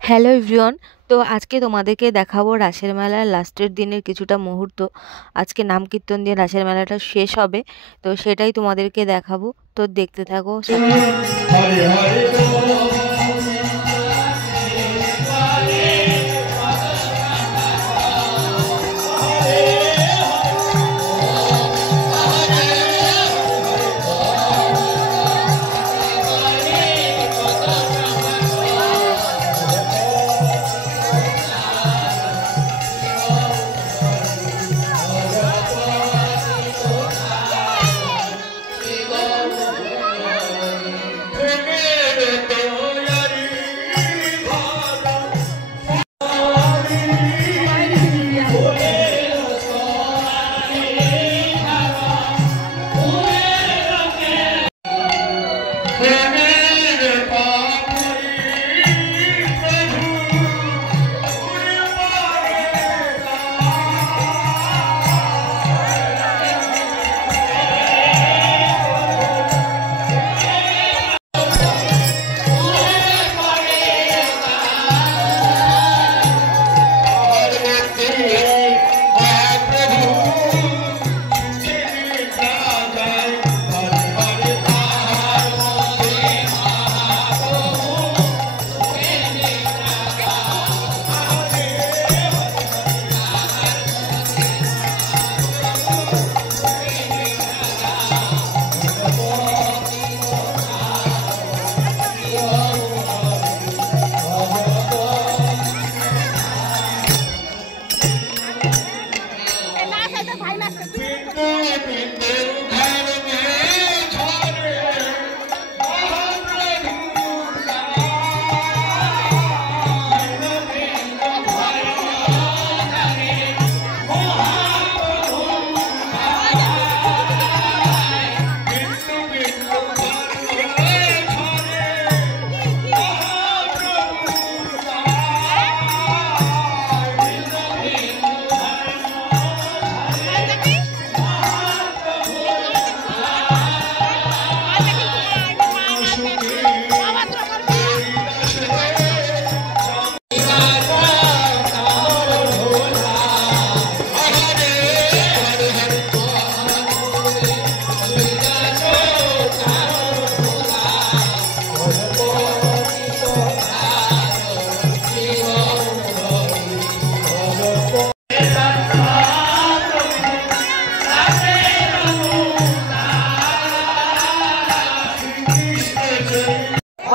Hello everyone. তো আজকে তোমাদেরকে দেখাবো রাসের মেলার লাস্টের দিনের কিছুটা মুহূর্ত। আজকে নাম কীর্তন দিয়ে রাসের মেলাটা শেষ হবে, তো সেটাই তোমাদেরকে দেখাবো। তো দেখতে থাকো সাথে সাথে। হরে হরে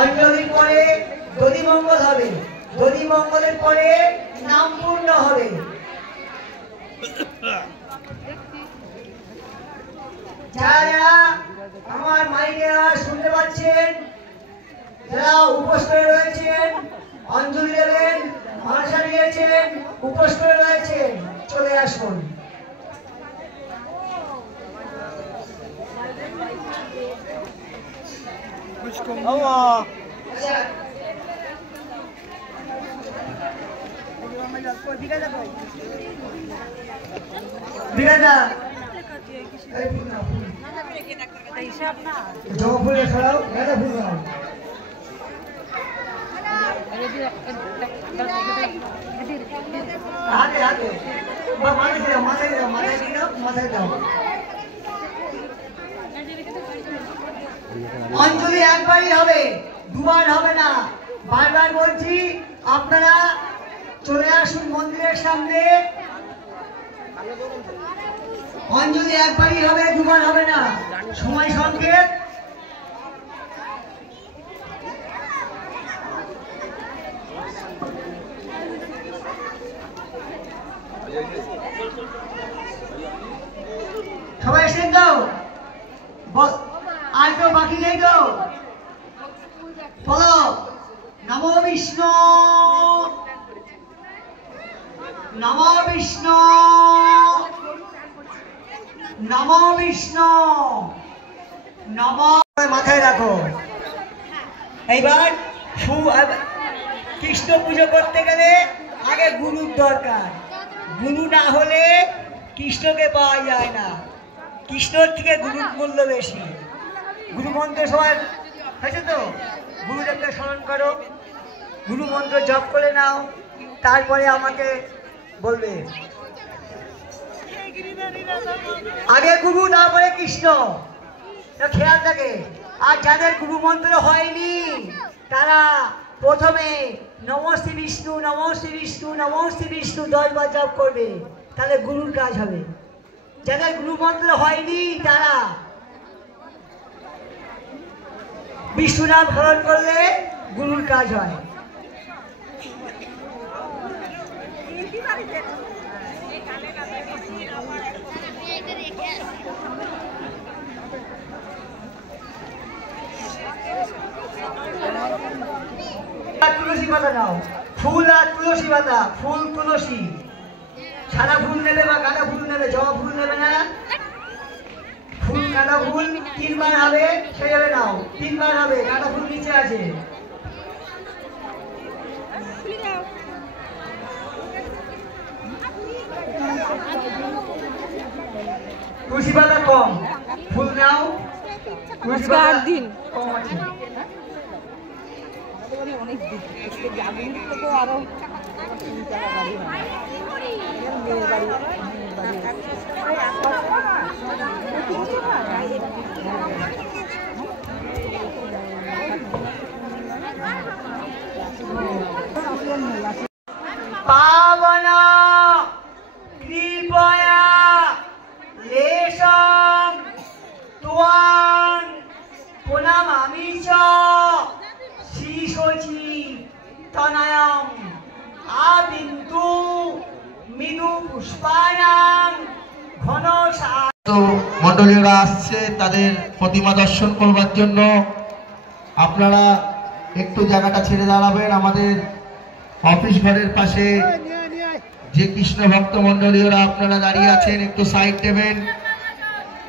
অঞ্জলির পরে দধি মঙ্গল হবে, দধি মঙ্গলের পরে নাম পূর্ণ হবে। যারা আমার মাইকেরা শুনতে পাচ্ছেন, যারা উপোস করে রয়েছেন, অঞ্জলি দেবেন, মানসা নিয়েছেন, উপোস করে রয়েছেন, চলে আসুন। ফুলে ছড়াও, গাঁদা ফুল নাও। হাতে হাতে মাথায় দাও, মাথায় দাও, মাথায় দাও, মাথায় দাও। অঞ্জলি একবারই হবে, দুবার হবে না। বারবার বলছি, আপনারা চলে আসুন মন্দিরের সামনে। অঞ্জলি একবারই হবে, দুবার হবে না। সময় সংকেত। সবাই এসে দাও, আর কেউ বাকি নেই তো? বলো নমো বিষ্ণু, নমো বিষ্ণু, নমো বিষ্ণু, নমো। মাথায় রাখো। এইবার কৃষ্ণ পুজো করতে গেলে আগে গুরুর দরকার। গুরু না হলে কৃষ্ণকে পাওয়া যায় না। কৃষ্ণর থেকে গুরুর মূল্য বেশি। গুরু মন্ত্র সবাই হয়েছে তো? গুরুদেবকে স্মরণ করো। গুরু মন্ত্র জপ করে নাও, তারপরে আমাকে বলবে। আগে গুরু তারপরে কৃষ্ণ, খেয়াল থাকে। আর যাদের গুরু মন্ত্র হয়নি তারা প্রথমে নমস্তে বিষ্ণু নমস্তে বিষ্ণু নমস্তে বিষ্ণু 10 বার জপ করবে, তাহলে গুরুর কাজ হবে। যাদের গুরু মন্ত্র হয়নি তারা বিষ্ণু নাম স্মরণ করলে গুরুর কাজ হয়। তুলসী পাতা নাও, ফুল আর তুলসী পাতা, ফুল তুলসী, সাদা ফুল নেবে বা গাঁদা ফুল নেবে, জবা ফুল নেবে না। ফুল গাঁদা ফুল 3 বার হবে, সেভাবে নাও, 3 বার হবে। গাঁদা ফুল নিচে আছে। তুলসী পাতা কম, ফুল নাও। তুলসী পাতা দিন কম আছে। অনেক আরো পাবনা কৃপয়া লেশম ত্বং প্রণমামি চ শ্রীশচি তনয়ম আবিন্দু মিনু পুষ্পানাং ঘন মন্ডলীয়রা আসছে তাদের প্রতিমা দর্শন করবার জন্য। আপনারা একটু জায়গাটা ছেড়ে দাঁড়াবেন। আমাদের অফিস ঘরের পাশে যে কৃষ্ণ ভক্ত মন্ডলীয়রা আপনারা দাঁড়িয়ে আছেন, একটু সাইড দেবেন।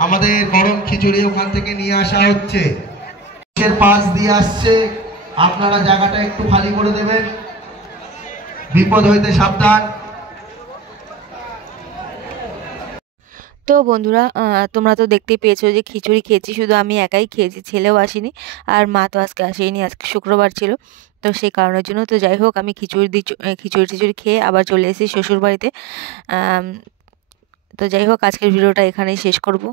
আমাদের গরম খিচুড়ি ওখান থেকে নিয়ে আসা হচ্ছে, পাশ দিয়ে আসছে, আপনারা জায়গাটা একটু খালি করে দেবেন, বিপদ হইতে সাবধান। তো বন্ধুরা তোমরা তো দেখতেই পেয়েছো যে খিচুড়ি খেয়েছি, শুধু আমি একাই খেয়েছি, ছেলেও আসেনি আর মা তো আজকে আসেনি, আজকে শুক্রবার ছিল। তো সেই কারণের জন্য তো যাই হোক আমি খিচুড়ি খেয়ে আবার চলে এসেছি শ্বশুর বাড়িতে। তো যাই হোক আজকের ভিডিওটা এখানেই শেষ করব।